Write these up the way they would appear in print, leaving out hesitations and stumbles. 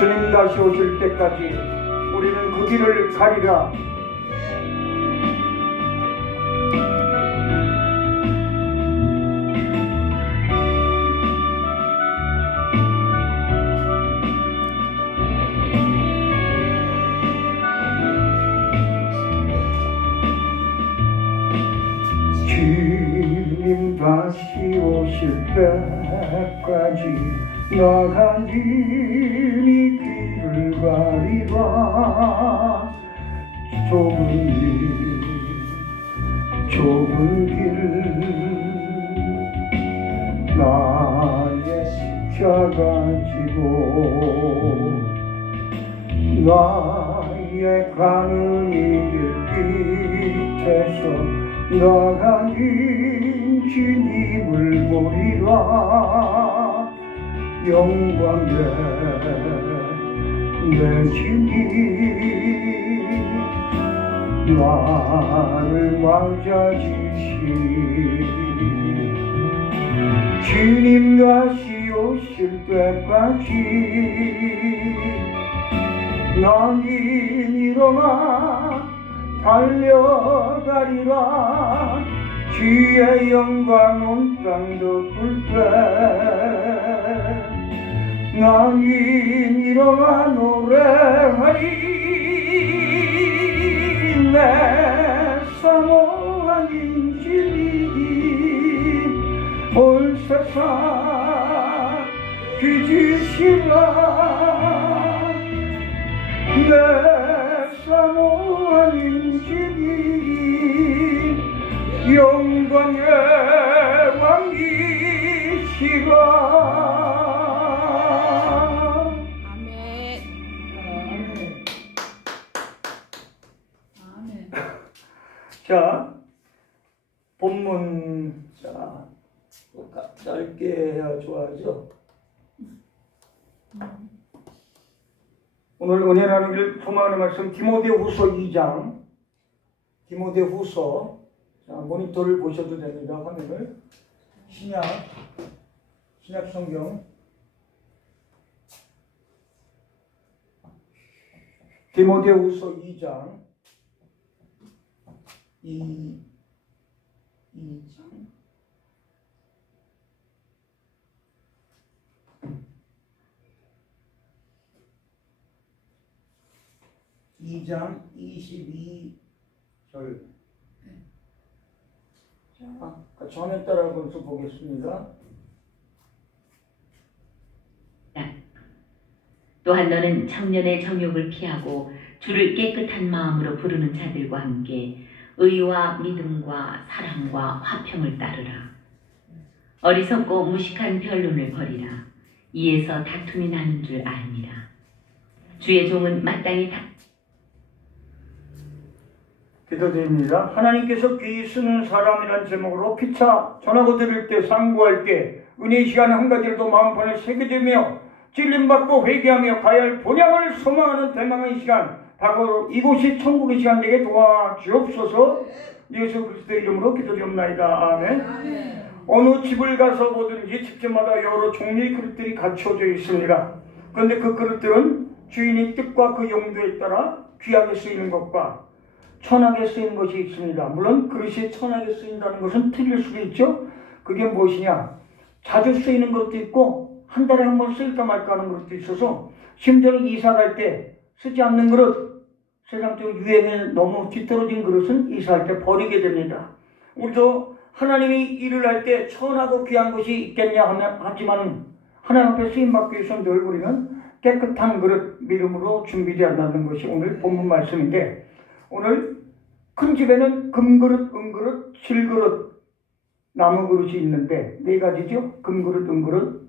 주님 다시 오실 때까지 우리는 그 길을 가리라. 주님 다시 오실 때까지 나가니 길을 가리라. 좁은 길 나의 십자가 지고 나의 가는 이 길 끝에서 나가니 주님을 보리라. 영광의 내 주님 나를 맞아주시니 주님 다시 오실 때까지 나는 일어나 달려가리라. 주의 영광 온 땅 덮을 때 나는 일어나 노래하리. 내 사모한 인질이 온 세상 뒤지시라. 내 사모한 인질이 영광의 왕이시라. 자, 본문 짧게 해야 좋아하죠. 오늘 은혜 나누기를 소망하는 말씀 디모데후서 2장. 디모데후서, 자, 모니터를 보셔도 됩니다. 화면을. 신약 성경 디모데후서 2장 2장 22절. 자, 전에 따라 벌써 보겠습니다. 또한 너는 청년의 정욕을 피하고 주를 깨끗한 마음으로 부르는 자들과 함께 의와 믿음과 사랑과 화평을 따르라. 어리석고 무식한 변론을 버리라. 이에서 다툼이 나는 줄 아니라. 주의 종은 마땅히 기도드립니다. 하나님께서 귀히 쓰는 사람이라는 제목으로 피차 전하고 드릴 때, 상고할 때 은혜의 시간 한 가지라도 마음판에 새겨지며 찔림받고 회개하며 가야 할 본향을 소망하는 대망의 시간, 바로 이곳이 천국의 시간 되게 도와주옵소서. 예수 그리스도의 이름으로 기도드립니다. 아멘. 어느 집을 가서 보든지 집집마다 여러 종류의 그릇들이 갖춰져 있습니다. 그런데 그 그릇들은 주인의 뜻과 그 용도에 따라 귀하게 쓰이는 것과 천하게 쓰이는 것이 있습니다. 물론 그릇이 천하게 쓰인다는 것은 틀릴 수도 있죠. 그게 무엇이냐? 자주 쓰이는 것도 있고 한 달에 한 번 쓸까 말까 하는 것도 있어서, 심지어는 이사 갈 때 쓰지 않는 그릇, 세상적으로 유행에 너무 뒤떨어진 그릇은 이사할 때 버리게 됩니다. 우리도 하나님이 일을 할 때 천하고 귀한 것이 있겠냐 하지만 하나님 앞에 쓰임받기 위해서 늘 우리는 깨끗한 그릇, 믿음으로 준비되어야 한다는 것이 오늘 본문 말씀인데, 오늘 큰 집에는 금그릇, 은그릇, 질그릇, 나무 그릇이 있는데 네 가지죠. 금그릇, 은그릇,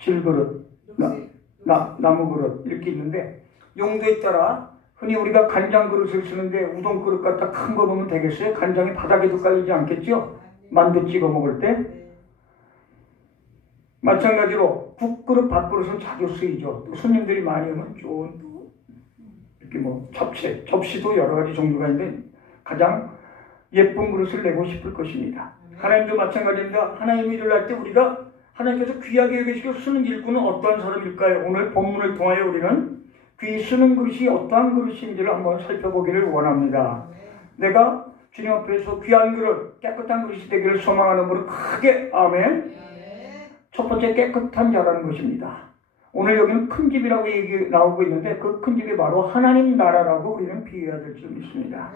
질그릇, 나무 그릇 이렇게 있는데, 용도에 따라 흔히 우리가 간장 그릇을 쓰는데 우동 그릇 갖다 큰 거 넣으면 되겠어요? 간장이 바닥에도 깔리지 않겠죠? 만두 찍어 먹을 때. 마찬가지로 국그릇, 밥그릇은 자주 쓰이죠. 또 손님들이 많이 오면 좋은 이렇게 뭐 접시도 여러 가지 종류가 있는데 가장 예쁜 그릇을 내고 싶을 것입니다. 하나님도 마찬가지입니다. 하나님 일을 할 때 우리가 하나님께서 귀하게 여기시고 쓰는 일꾼은 어떠한 사람일까요? 오늘 본문을 통하여 우리는 귀 쓰는 그릇이 어떠한 그릇인지를 한번 살펴보기를 원합니다. 내가 주님 앞에서 귀한 그릇, 깨끗한 그릇이 되기를 소망하는 분은 크게 아멘. 첫 번째 깨끗한 자라는 것입니다. 오늘 여기는 큰 집이라고 얘기 나오고 있는데 그 큰 집이 바로 하나님 나라라고 우리는 비유해야 될 줄 믿습니다.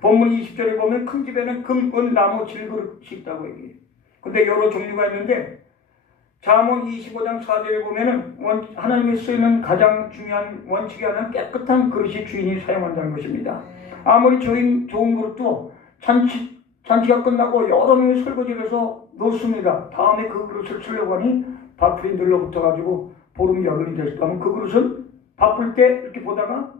본문 20절에 보면 큰 집에는 금, 은, 나무, 질그릇이 있다고 얘기해요. 근데 여러 종류가 있는데 잠언 25장 4절에 보면은 하나님이 쓰는 가장 중요한 원칙이 하나는 깨끗한 그릇이 주인이 사용한다는 것입니다. 아무리 좋은 그릇도 잔치가 끝나고 여러 명이 설거지를 해서 놓습니다. 다음에 그 그릇을 쓰려고 하니 바풀이 늘러붙어가지고 보름 열흘이 됐다면 그 그릇은 바쁠 때 이렇게 보다가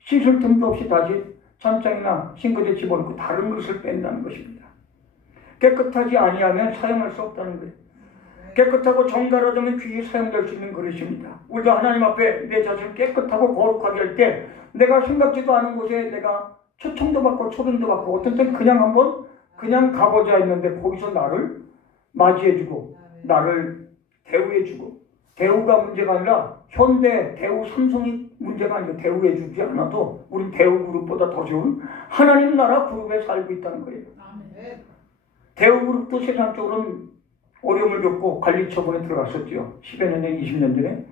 씻을 틈도 없이 다시 찬장이나 싱크대에 집어넣고 다른 그릇을 뺀다는 것입니다. 깨끗하지 아니하면 사용할 수 없다는 거예요. 깨끗하고 정갈하다면 귀에 사용될 수 있는 그릇입니다. 우리가 하나님 앞에 내 자신을 깨끗하고 거룩하게 할 때 내가 생각지도 않은 곳에 내가 초청도 받고 초빙도 받고 어떤 때는 그냥 가보자 했는데 거기서 나를 맞이해주고 나를 대우해주고 대우가 문제가 아니라 현대 대우 삼성이 문제가 아니고 대우해주지 않아도 우린 대우 그룹보다 더 좋은 하나님 나라 그룹에 살고 있다는 거예요. 대우 그룹도 세상적으로는 어려움을 겪고 관리 처분에 들어갔었죠. 10여 년 전, 20년 전에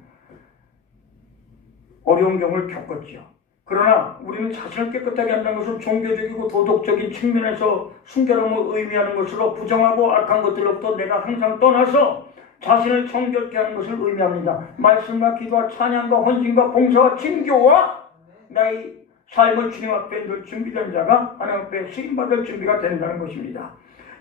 어려운 경우를 겪었죠. 그러나 우리는 자신을 깨끗하게 한다는 것은 종교적이고 도덕적인 측면에서 순결함을 의미하는 것으로 부정하고 악한 것들로부터 내가 항상 떠나서 자신을 정결케 하는 것을 의미합니다. 말씀과 기도와 찬양과 헌신과 봉사와 진교와 나의 삶을 주님 앞에 늘 준비된 자가 하나님 앞에 쓰임받을 준비가 된다는 것입니다.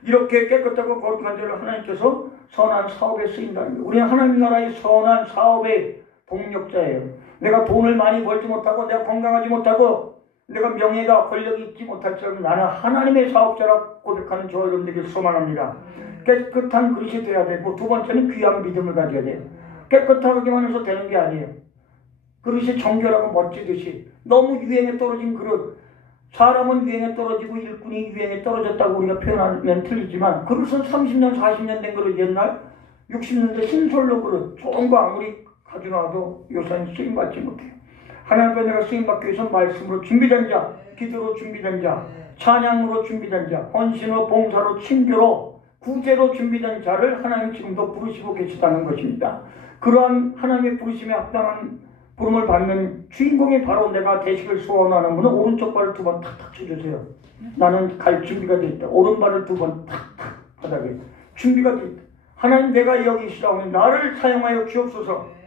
이렇게 깨끗하고 거룩한 자를 하나님께서 선한 사업에 쓰인다는 거예요. 우리는 하나님 나라의 선한 사업의 동력자예요. 내가 돈을 많이 벌지 못하고 내가 건강하지 못하고 내가 명예가 권력이 있지 못할지라도 나는 하나님의 사업자라 고백하는 저와 여러분들에게 소망합니다. 깨끗한 그릇이 되어야 되고 두 번째는 귀한 믿음을 가져야 돼요. 깨끗하기만 해서 되는 게 아니에요. 그릇이 정결하고 멋지듯이 너무 유행에 떨어진 그릇, 사람은 유행에 떨어지고 일꾼이 유행에 떨어졌다고 우리가 표현하면 틀리지만 그릇은 30년 40년 된 그릇, 옛날 60년대 신솔로 그릇 좋은 거 아무리 가져놔도 요새는 쓰임받지 못해요. 하나님 앞에 내가 쓰임받기 위해서 말씀으로 준비된 자, 기도로 준비된 자, 찬양으로 준비된 자, 헌신으로 봉사로 친교로 구제로 준비된 자를 하나님 지금도 부르시고 계시다는 것입니다. 그러한 하나님의 부르심에 합당한 부름을 받는 주인공이 바로 내가 되시길 소원하는 분은 오른쪽 발을 두 번 탁탁 쳐주세요. 나는 갈 준비가 되어 있다. 오른발을 두 번 탁탁 바닥에 준비가 되어 있다. 하나님 내가 여기 있으라오니 나를 사용하여 주옵소서.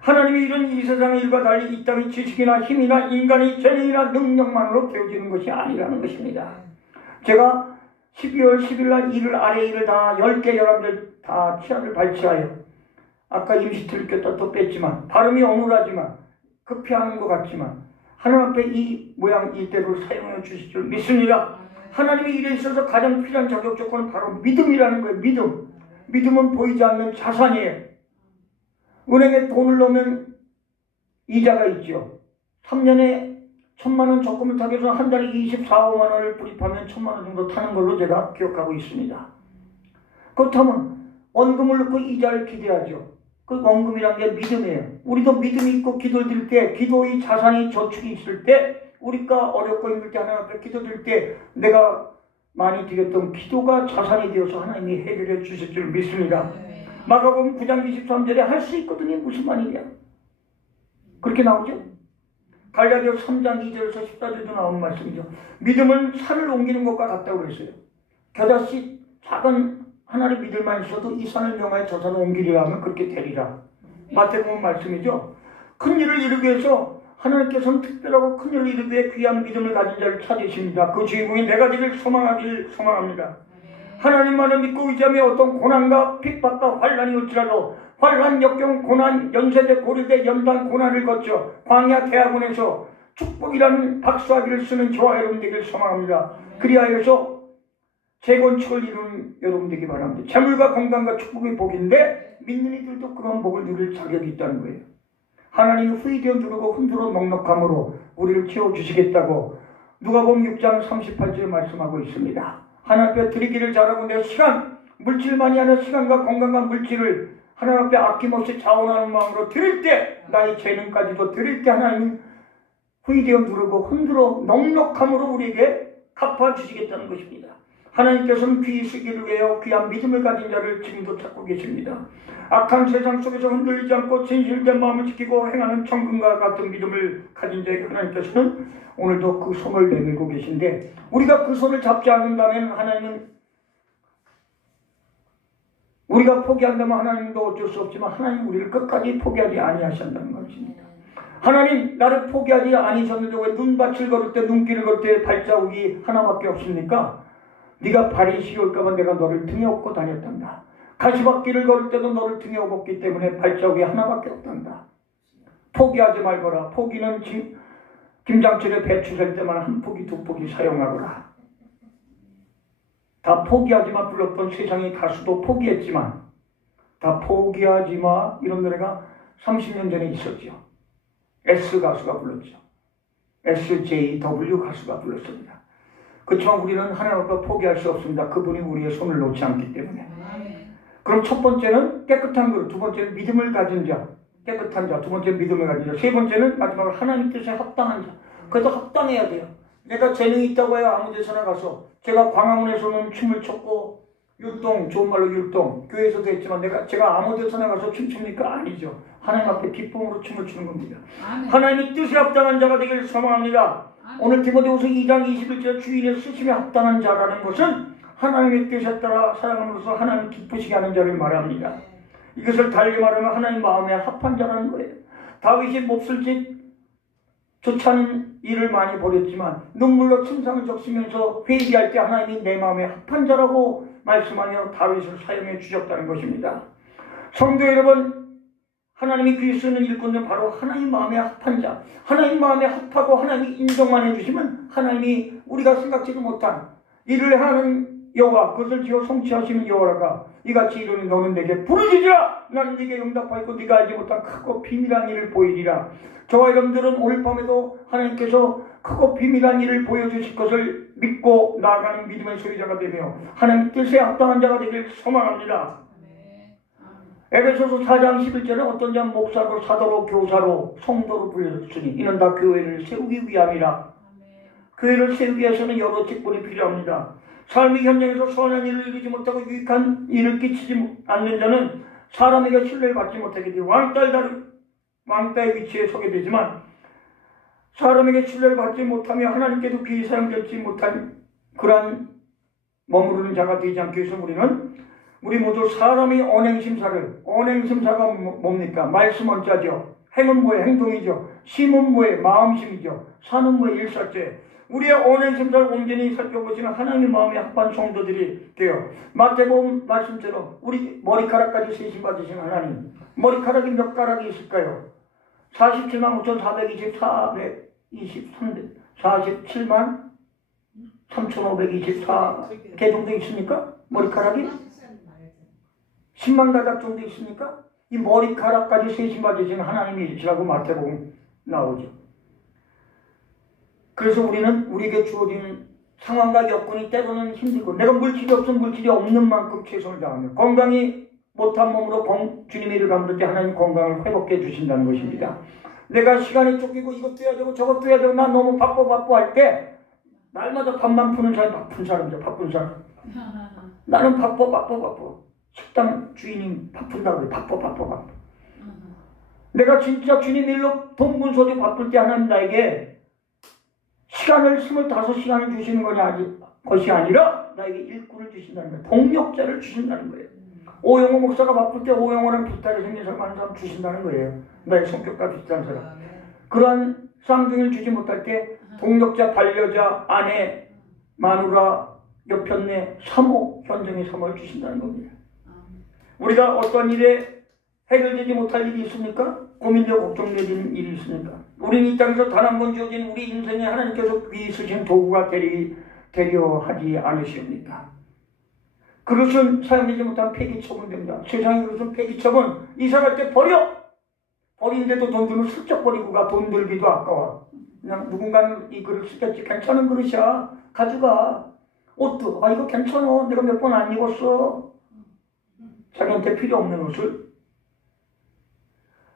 하나님이 이런 이 세상의 일과 달리 이 땅의 지식이나 힘이나 인간의 재능이나 능력만으로 되어지는 것이 아니라는 것입니다. 제가 12월 10일 날 일을 아래 일을 다 10개 11개 다 치아를 발치하여 아까 임시 틀렸다 또 뺐지만 발음이 어눌하지만 급해하는 것 같지만 하나님 앞에 이 모양 이대로 사용해 주실 줄 믿습니다. 하나님이 일에 있어서 가장 필요한 자격 조건은 바로 믿음이라는 거예요. 믿음. 믿음은 보이지 않는 자산이에요. 은행에 돈을 넣으면 이자가 있죠. 3년에 1,000만 원 적금을 타기 위해서 한 달에 24, 5만 원을 불입하면 1,000만 원 정도 타는 걸로 제가 기억하고 있습니다. 그렇다면 원금을 넣고 이자를 기대하죠. 그 원금이란 게 믿음이에요. 우리도 믿음이 있고 기도를 드릴 때 기도의 자산이 저축이 있을 때 우리가 어렵고 힘들 때 하나님 앞에 기도 드릴 때 내가 많이 드렸던 기도가 자산이 되어서 하나님이 해결해 주실 줄 믿습니다. 마가복음 9장 23절에 할 수 있거든요. 무슨 말이냐? 그렇게 나오죠? 갈라디아서 3장 2절에서 14절도 나오는 말씀이죠. 믿음은 산을 옮기는 것과 같다고 그랬어요. 겨자씨 작은 하나를 믿을 만 있어도 이 산을 명하여 저 산을 옮기리라 하면 그렇게 되리라. 마태복음 말씀이죠. 큰 일을 이루기 위해서 하나님께서는 특별하고 큰 일을 이루기 위해 귀한 믿음을 가진 자를 찾으십니다. 그 주인공이 내가 되길 소망합니다. 하나님만을 믿고 의지하며 어떤 고난과 핍박과 환란이 올지라도 환란, 역경, 고난, 연세대, 고리대, 연단, 고난을 거쳐 광야 대학원에서 축복이라는 박수하기를 쓰는 저와 여러분 되길 소망합니다. 그리하여서 재건축을 이루는 여러분 되기 바랍니다. 재물과 건강과 축복의 복인데 믿는 이들도 그런 복을 누릴 자격이 있다는 거예요. 하나님이 후이되어 누르고 흔들어 넉넉함으로 우리를 채워주시겠다고 누가복음 6장 38절에 말씀하고 있습니다. 하나님 앞에 드리기를 잘하고 내 시간, 물질만이 아니라 시간과 건강과 물질을 하나님 앞에 아낌없이 자원하는 마음으로 드릴 때, 나의 재능까지도 드릴 때 하나님은 후이되어 누르고 흔들어 넉넉함으로 우리에게 갚아주시겠다는 것입니다. 하나님께서는 귀히 쓰기를 위하여 귀한 믿음을 가진 자를 지금도 찾고 계십니다. 악한 세상 속에서 흔들리지 않고 진실된 마음을 지키고 행하는 천금과 같은 믿음을 가진 자에게 하나님께서는 오늘도 그 손을 내밀고 계신데, 우리가 그 손을 잡지 않는다면 하나님은, 우리가 포기한다면 하나님도 어쩔 수 없지만 하나님 우리를 끝까지 포기하지 아니하신다는 것입니다. 하나님 나를 포기하지 아니셨는데 왜 눈밭을 걸을 때, 눈길을 걸을 때 발자국이 하나밖에 없습니까? 네가 발이 시려울까봐 내가 너를 등에 업고 다녔단다. 가시밭길을 걸을 때도 너를 등에 업었기 때문에 발자국이 하나밖에 없단다. 포기하지 말거라. 포기는 김장철에 배추 살 때만 한 포기 두 포기 사용하거라. 다 포기하지마 불렀던 세상의 가수도 포기했지만, 다 포기하지마 이런 노래가 30년 전에 있었죠. S 가수가 불렀죠. SJW 가수가 불렀습니다. 그렇지만 우리는 하나님 앞에 포기할 수 없습니다. 그분이 우리의 손을 놓지 않기 때문에. 그럼 첫 번째는 깨끗한 것, 두 번째는 믿음을 가진 자, 깨끗한 자, 두 번째는 믿음을 가진 자, 세 번째는 마지막으로 하나님 뜻에 합당한 자. 그래서 합당해야 돼요. 내가 재능이 있다고 해야 아무 데서나 가서, 제가 광화문에서는 춤을 췄고, 율동, 좋은 말로 율동, 교회에서도 했지만 제가 아무 데서나 가서 춤춥니까? 아니죠. 하나님 앞에 기쁨으로 춤을 추는 겁니다. 아멘. 하나님의 뜻에 합당한 자가 되기를 소망합니다. 아멘. 오늘 디모데후서 2장 21절 주인의 쓰심에 합당한 자라는 것은 하나님의 뜻에 따라 사랑함으로써 하나님 기쁘시게 하는 자를 말합니다. 이것을 달리 말하면 하나님 마음에 합한 자라는 거예요. 다윗이 몹쓸 짓 좋지 않은 일을 많이 벌였지만 눈물로 침상을 적시면서 회개할 때 하나님이 내 마음에 합한 자라고 말씀하며 다윗을 사용해 주셨다는 것입니다. 성도 여러분, 하나님이 귀히 쓰는 일꾼은 바로 하나님 마음에 합한 자, 하나님 마음에 합하고 하나님이 인정만 해주시면 하나님이 우리가 생각지도 못한 일을 하는 여호와, 그것을 지어 성취하시는 여호와가 이같이 이르니 너는 내게 부르짖으라. 나는 네게 응답하였고 네가 알지 못한 크고 비밀한 일을 보이리라. 저와 여러분들은 오늘 밤에도 하나님께서 크고 비밀한 일을 보여주실 것을 믿고 나아가는 믿음의 소유자가 되며 하나님 뜻에 합당한 자가 되길 소망합니다. 에베소서 4장 11절에 어떤 자는 목사로, 사도로, 교사로, 성도로 불렸으니 이는 다 교회를 세우기 위함이라. 교회를 세우기 위해서는 여러 직분이 필요합니다. 삶의 현장에서 선한 일을 이루지 못하고 유익한 일을 끼치지 않는 자는 사람에게 신뢰를 받지 못하게 되고 왕따의 위치에 서게 되지만, 사람에게 신뢰를 받지 못하며 하나님께도 귀히 사용되지 못한 그러한 머무르는 자가 되지 않기 위해서 우리 모두 사람의 언행심사가 뭡니까? 말씀 언자죠. 행은 뭐예요? 행동이죠. 심은 뭐예요? 마음심이죠. 사는 뭐예요? 일사죄. 우리의 언행심사를 온전히 살펴보시는 하나님의 마음에 합한 성도들이 되어 마태복음 말씀처럼 우리 머리카락까지 세심 받으신 하나님, 머리카락이 몇 가락이 있을까요? 47만 3,524개 정도 있습니까? 머리카락이? 10만 가닥 정도 있습니까? 이 머리카락까지 세심 받으신 하나님이시라고 마태복음 나오죠. 그래서 우리는 우리에게 주어진 상황과 여건이 때로는 힘들고, 내가 물질이 없으면 물질이 없는 만큼 최선을 다하며, 건강이 못한 몸으로 주님의 일을 감을 때 하나님 건강을 회복해 주신다는 것입니다. 내가 시간이 쫓기고 이것도 해야 되고 저것도 해야 되고 난 너무 바빠 할 때 날마다 밥만 푸는 사람이 바쁜 사람이죠. 바쁜 사람. 나는 바빠. 식당 주인이 바쁜다고 그래. 바빠. 내가 진짜 주님 일로 돈 문서도 바쁠 때 하나님 나에게 시간을 25시간을 주시는 것이 아니라 나에게 일꾼을 주신다는 거예요. 동력자를 주신다는 거예요. 오영호 목사가 바쁠 때 오영호랑 비슷하게 생긴 사람 한 사람 주신다는 거예요. 나의 성격과 비슷한 사람. 그러한 쌍둥이를 주지 못할 때 동력자, 반려자, 아내, 마누라, 옆편내, 사모, 현정의 사모를 주신다는 겁니다. 우리가 어떤 일에 해결되지 못할 일이 있습니까? 고민되고 걱정되는 일이 있습니까? 우리는 이 땅에서 단 한 번 주어진 우리 인생에 하나님께서 귀히 쓰신 도구가 되려 하지 않으십니까? 그릇은 사용되지 못한 폐기처분 됩니다. 세상의 그릇은 폐기처분. 이사갈 때 버리는데도 돈 들면 슬쩍 버리고 가. 돈 들기도 아까워. 그냥 누군가는 이 그릇 쓰겠지. 괜찮은 그릇이야. 가져가. 옷도 이거 괜찮아. 내가 몇 번 안 입었어. 자기한테 필요 없는 옷을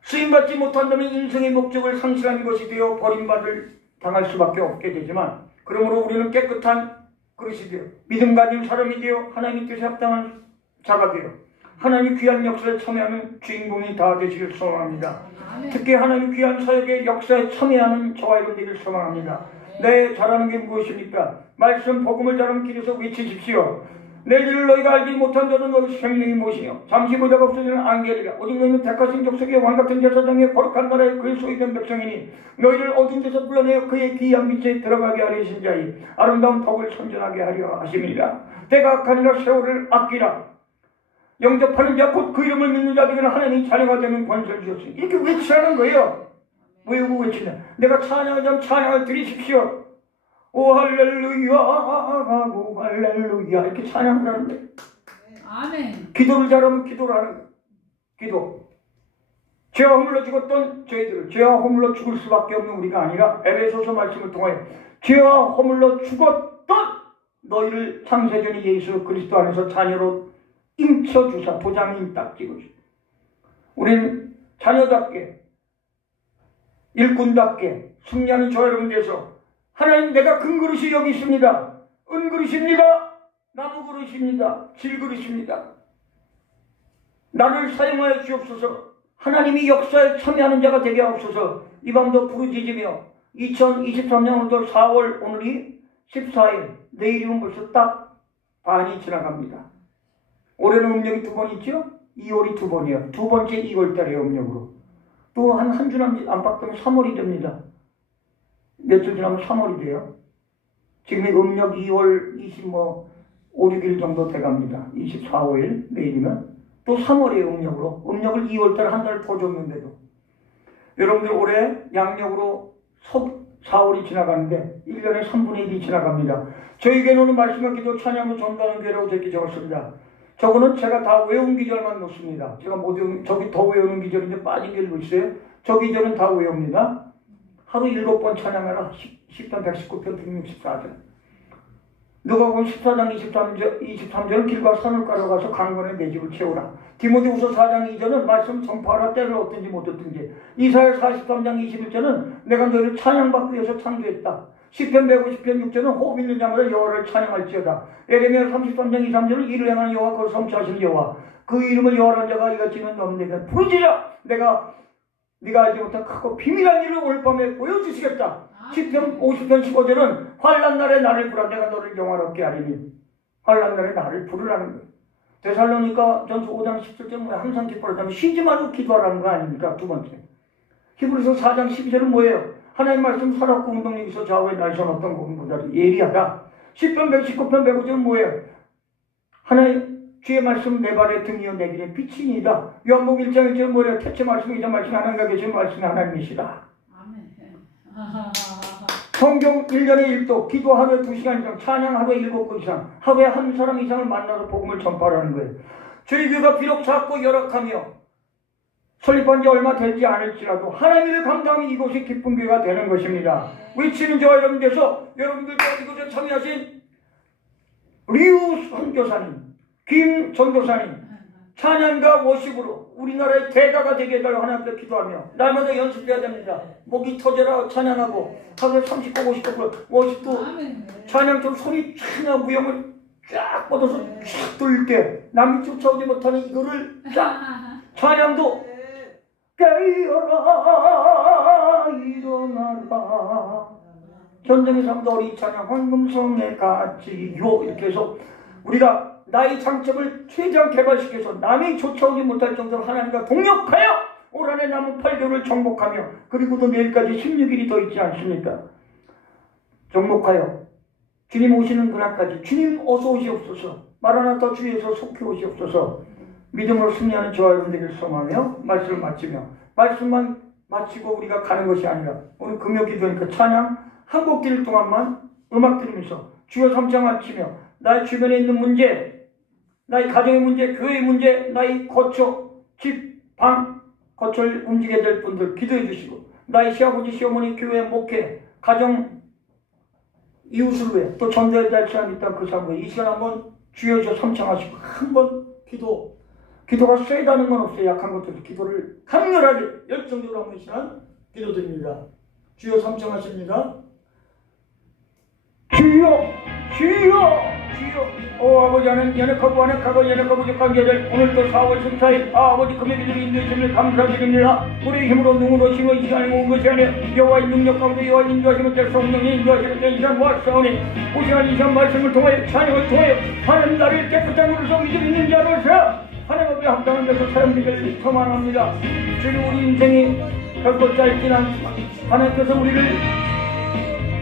쓰임받지 못한다면 인생의 목적을 상실한 것이 되어 버림받을 당할 수밖에 없게 되지만, 그러므로 우리는 깨끗한 그릇이 되어 믿음 가진 사람이 되어 하나님의 뜻에 합당한 자가 되어 하나님의 귀한 역사에 참여하는 주인공이 다 되시길 소망합니다. 특히 하나님의 귀한 사역의 역사에 참여하는 저와 여러분 되길 소망합니다. 내 잘하는 게 무엇입니까? 말씀 복음을 잘하는 길에서 외치십시오. 내 길을 너희가 알지 못한 자는 너희 생명이 무엇이요 잠시 보다가 없어지는 안개리라. 오직 너희는 택하신 족속의 왕같은 제사장의 거룩한 나라의 그의 소유된 백성이니 너희를 어두운 데서 불러내어 그의 귀한 빛에 들어가게 하려 하신 자이 아름다운 덕을 선전하게 하려 하심이니라. 때가 악하니라 세월을 아끼라. 영접하는 자 곧 그 이름을 믿는 자들에게는 하나님이 자녀가 되는 권세를 주셨으니 이렇게 외치라는 거예요. 왜 외치냐? 내가 찬양하자면 찬양을 드리십시오. 오 할렐루야 하고 할렐루야 이렇게 찬양하는 거예요. 아멘. 기도를 잘하면 기도를 하는 거예요. 기도. 죄와 허물로 죽었던 저희들을 죄와 허물로 죽을 수밖에 없는 우리가 아니라 에베소서 말씀을 통하여 죄와 허물로 죽었던 너희를 창세전에 예수 그리스도 안에서 자녀로 임쳐주사 보장임 딱 찍어주사. 우리는 자녀답게 일꾼답게 승리하는 저와 여러분 돼서 하나님 내가 금그릇이 여기 있습니다. 은그릇입니다. 나무그릇입니다. 질그릇입니다. 나를 사용하여 주옵소서. 하나님이 역사에 참여하는 자가 되게 하옵소서. 이 밤도 부르짖으며 2023년 오늘도 4월 오늘이 14일 내일이면 벌써 딱 반이 지나갑니다. 올해는 음력이 2번 있죠? 2월이 2번이요. 두 번째 2월달에 음력으로. 또 한 주 안팎되면 3월이 됩니다. 며칠 지나면 3월이 돼요. 지금이 음력 2월 5, 6일 정도 돼갑니다. 24, 5일 내일이면 또 3월이에요. 음력으로. 음력을 2월달에 한 달 더 줬는데도 여러분들 올해 양력으로 4월이 지나가는데 1년에 3분의 1이 지나갑니다. 저에게는 오늘 말씀과 기도 찬양으로 전가하는 교회라고 제게 적었습니다. 저거는 제가 다 외운 기절만 놓습니다. 제가 못 외운, 저기 더 외우는 기절인데 빠진 게 있어요. 저 기절은 다 외웁니다. 하루 7번 찬양하라. 10편 119편 164절. 누가 보면 14장 23절은 길과 산을 가려가서 강건에 내 집을 채우라. 디모데후서 4장 2절은 말씀 전파하라. 때를 얻든지 못 얻든지. 이사야 43장 21절은 내가 너희를 찬양받기 위해서 창조했다. 10편 150편 6절은 호흡 있는 자마다 여호와를 찬양할지어다. 에레미야 33장 2, 3절은 이를 행하는 여호와 그 성취하신 여호와 그 이름을 여호와라는 자가 이같이는 너희에게 부르짖으라. 내가 네가 알지 못한 크고 비밀한 일을 오늘 밤에 보여주시겠다. 10편 50편 15절은 환난 날에 나를 부르라. 내가 너를 영화롭게 하리니. 환난 날에 나를 부르라는 거예요. 데살로니가 전서 5장 17절은 항상 기뻐하다면 쉬지 말고 기도하라는 거 아닙니까? 두 번째. 히브리서 4장 12절은 뭐예요? 하나님 말씀 살았고 운동력 있어 좌우에 날선 어떤 것보다 예리하다. 10편 119편 105절은 뭐예요? 하나님 주의 말씀 내 발의 등이요 내 길의 빛이니이다. 요한복음 1장 1절은 뭐예요? 태초에 말씀이 이전 말씀이 하나님과 계신 말씀이 하나님이시다. 성경 1년에 1도, 기도 하루에 2시간 이상, 찬양 하루에 7번 이상, 하루에 한 사람 이상을 만나서 복음을 전파하라는 거예요. 저희 교회가 비록 작고 열악하며 설립한 지 얼마 되지 않을지라도 하나님을 감당하면 이곳이 기쁜 교회가 되는 것입니다. 외치는 저와 여러분께서 여러분들도 이곳에 참여하신 리우 선교사님, 김 전도사님, 찬양과 워십으로 우리나라의 대가가 되게 해달라고 하나님 앞에 기도하며 날마다 연습해야 됩니다. 목이 터져라 찬양하고 하루에 30곡 50곡 워십도 찬양처럼 손이 쫙 무용을 쫙 뻗어서 쫙 돌릴 때 남이 쫓아오지 못하는 이거를 쫙 찬양도 깨어라 일어나라 전쟁의 삶도 어린 찬양 황금성에 같이요 이렇게 해서 우리가 나의 장점을 최대한 개발시켜서 남이 쫓아오지 못할 정도로 하나님과 동역하여 올 한해 남은 8개월을 정복하며 그리고도 내일까지 16일이 더 있지 않습니까? 정복하여 주님 오시는 그날까지 주님 어서 오시옵소서 마라나타 주에서 속히 오시옵소서 믿음으로 승리하는 저와 여러분 되기를 소망하며 말씀을 마치며 말씀만 마치고 우리가 가는 것이 아니라 오늘 금요 기도니까 찬양 한 곡 드릴 동안만 음악 들으면서 주여 삼창 마치며 나의 주변에 있는 문제 나의 가정의 문제, 교회의 문제, 나의 거처, 집, 방, 거처를 움직여야 될 분들 기도해 주시고 나의 시아버지, 시어머니, 교회, 목회, 가정, 이웃을 위해 또 전도해야 될 사람이 있다면 그 사람과 이 시간 한번 주여 저 삼창하시고 한번 기도 기도가 세다는 건 없어요. 약한 것도 기도를 강렬하게 열정적으로 하는 시간 기도드립니다. 주여 삼청하십니다. 주여 주여 주여 아버지 하나님 연약하고 완악하고 부족한 저들 오늘도 4월 14일 아버지 금요일을 인도해주시면 감사드립니다. 우리의 힘으로 눈으로 힘을 이 시간에 온 것이 아니라 여호와의 능력 가운데 여호와의 인도하시면 될 성령의 인도하시면 될 이상 왔사오니 오시간 이상 말씀을 통하여 찬양을 통하여 하나님 나를 깨끗한 것으로 믿음 있는 자로서 하나님 앞에 합당한 데서 사용되기를 소망합니다. 지금 우리 인생이 결코 짧진 않지만 하나님께서 우리를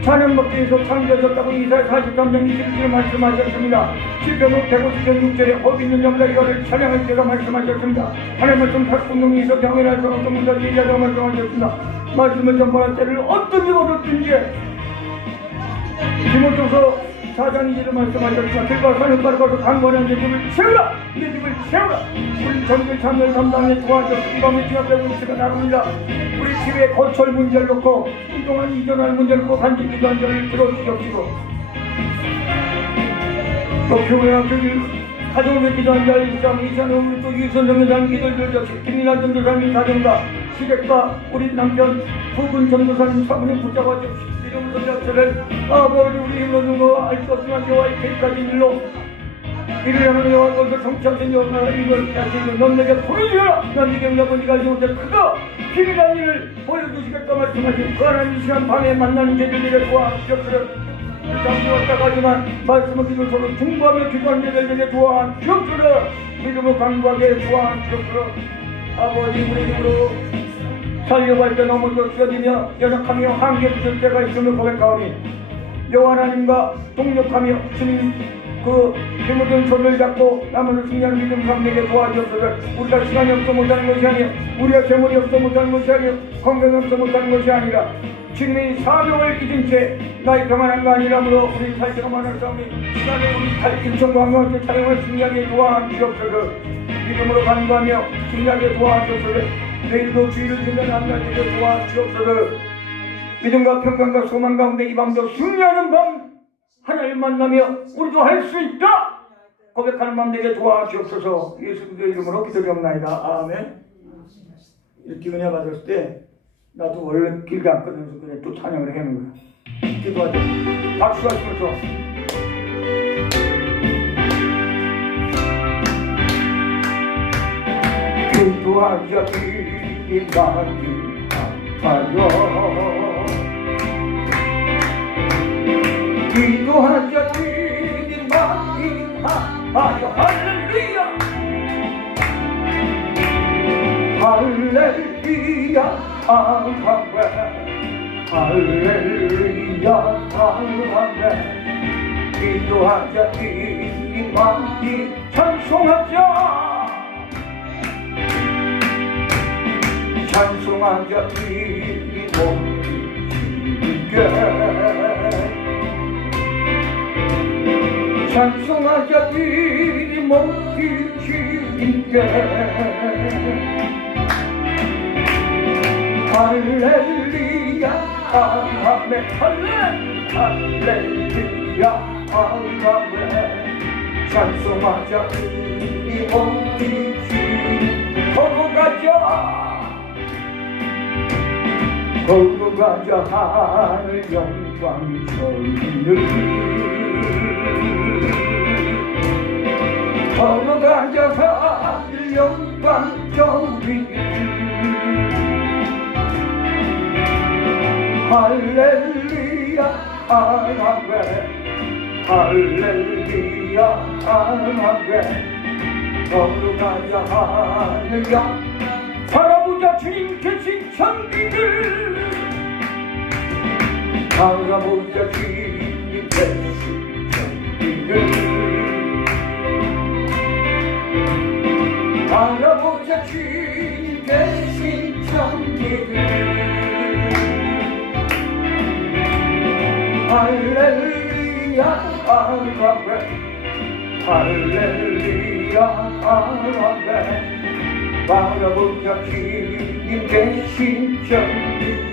찬양받기 위해서 창조하셨다고 이사야 43장 21절에 말씀하셨습니다. 7편 150편 6절에 법 있는 자마다 이거를 찬양할 때가 말씀하셨습니다. 하나님을 좀 살풍능이 있어 경외할 수 없는 문자 얘기하자고 말씀하셨습니다. 말씀을 전파할 때를 어떤 일을 얻었든지 디모데후서 4장 2절에 말씀하셨지만 들과 산을 가서 강건한 내 집을 채우라! 내 집을 채우라! 우리 전들 참여를 감당해 도와줘 이 밤에 지각되고 있으면 나옵니다. 우리 집에 고철 문제를 놓고 이동안 이전할 문제를 놓고 간절히 기도한 자를 들어주십시오. 또 교회와 교육 가정을 기도한 자를 있다면 이 시간에 우리 또 유선정에 대한 기도를 들어주십시오. 김민아 전도사님 가정과 시댁과 우리 남편 부분 전도사님 사부님 붙잡아 주십시오. 이름으로 역사를 아버지 우리 힘으로 누구 알 수 없지만 여호와의 계획까지 일로 이를 향하는 여호와 것을 성취하신 여호와 이걸 다시 넌 내게 보여주라. 난 네게 응답은 네가 알지 못해 크고 비밀한 일을 보여주시겠다 말씀하신 그 하나님 이 시간 밤에 만나는 제들에게 도와주옵소서. 잠시 왔다 가지만 말씀을 기도 서로 중보하며 기도하는 제들에게 도와주옵소서. 믿음을 강구하게 도와주옵소서. 아버지 우리 집으로 살려갈 때 너무도 쓰러지며 연약하며 한계 주실 때가 있음을 고백하오니 여호와 하나님과 동력하며 주님 그 힘든 손을 잡고 나무를 승리하는 믿음 감내게 도와주옵소서. 우리가 시간이 없어 못하는 것이 아니라 우리가 재물이 없어 못하는 것이 아니라 건강이 없어 못하는 것이 아니라 주님의 사명을 잊은 채 나의 평안한 거 아니라므로 우리 살기가 많았사오니 시간을 우리 살 일정과 함께 촬영을 승리하게 도와주옵소서. 믿음으로 간구하며 승리하게 도와주옵소서. 내일도 주의를 지면 하나님께 도와주옵소서. 믿음과 평강과 소망 가운데 이 밤도 승리하는 밤 하나님 만나며 우리도 할 수 있다 고백하는 밤 되게 도와주옵소서. 예수 그리스도의 이름으로 기도드립니다. 아멘. 이렇게 은혜 받았을 때 나도 원래 길게 안 끊어서 그냥 또 찬양을 해는 거야. 기도하자. 박수 하시면서 기도하자. 기도하자. 할렐루야 할렐루야 아멘 할렐루야 아멘. 기도하자. 이만이 찬송하자. 찬송하자. 이 몸이 주님께 찬송하자. 이 몸이 주님께 할렐루야 아멘 할렐루야 아멘. 찬송하자. 이 몸이 주님께 걸어가자. 하늘 영광 전을 걸어가자. 하늘 영광 전을 할렐루야 아멘 할렐루야 아멘. 걸어가자. 하늘 영광 바라보자. 주님 계신 천비를 바라보자. 주님 계신 천비를 바라보자. 주님 계신 천비를 할렐루야 아멘 할렐루야 아멘. 바라보자. 주님 계신 천비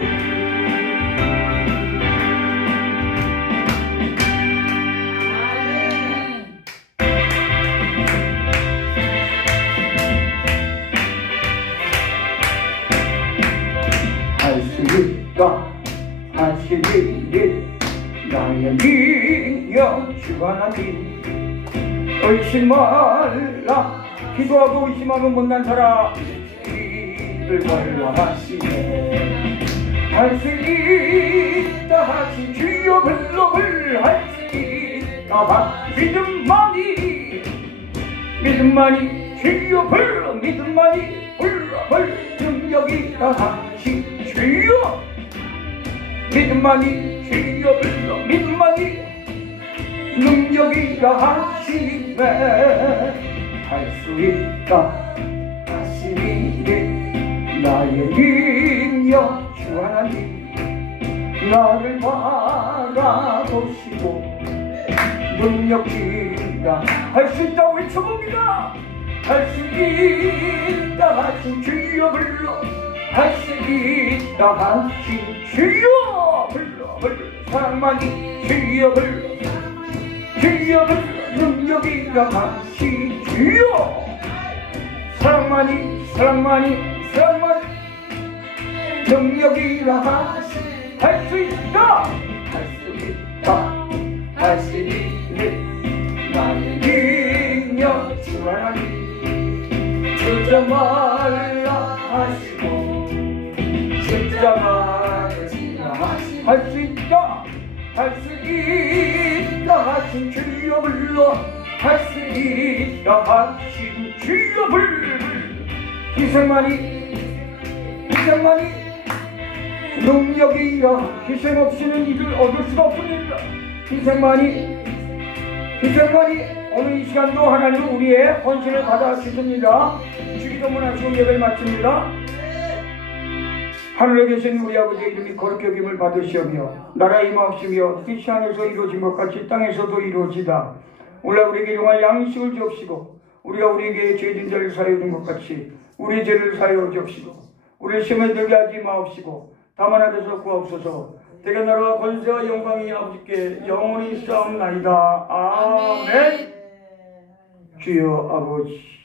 하시리니 나의 능력 주 하나님 의심 말라 기도하고 의심하면 못난 사람 이를 걸러하시네 할 수 있다 하신 주여 불러볼 할 수 있다 믿음만이 주여 불러 믿음만이 불러볼 능력이다 하신 주여 믿음만이 주여 불러 믿음만이 능력이다 하시네 할 수 있다 하시니 나의 능력 주 하나님 나를 바라보시고 능력이다 할 수 있다 외쳐봅니다 할 수 있다 하신 주여 불러 할 수 있다 하신 주여 불러 사랑만이 주여 불러 능력이다 하신 주여 사랑만이 능력이다 하신 할 수 있다 하시니 나의 능력 주 하나님 주자 말라 하시고 주자 말라 할 수 있다 하신 주여 불러 할 수 있다 하신 주여 불러 희생만이 능력이라 희생 없이는 이를 얻을 수가 없습니다 희생만이 오늘 이 시간도 하나님은 우리의 헌신을 받아 주십니다 주기도문 하시고 예배를 마칩니다 하늘에 계신 우리 아버지의 이름이 거룩히 여김을 받으시오며 나라 임하옵시며 뜻이 하늘에서 이루어진 것 같이 땅에서도 이루어지다 오늘 우리에게 용할 양식을 주옵시고 우리가 우리에게 죄진 자를 사하여 준 것 같이 우리 죄를 사하여 주옵시고 우리를 시험에 들게 하지 마옵시고 다만 악에서 구하옵소서 대개 나라와 권세와 영광이 아버지께 영원히 쌓옵나이다 아멘 주여 아버지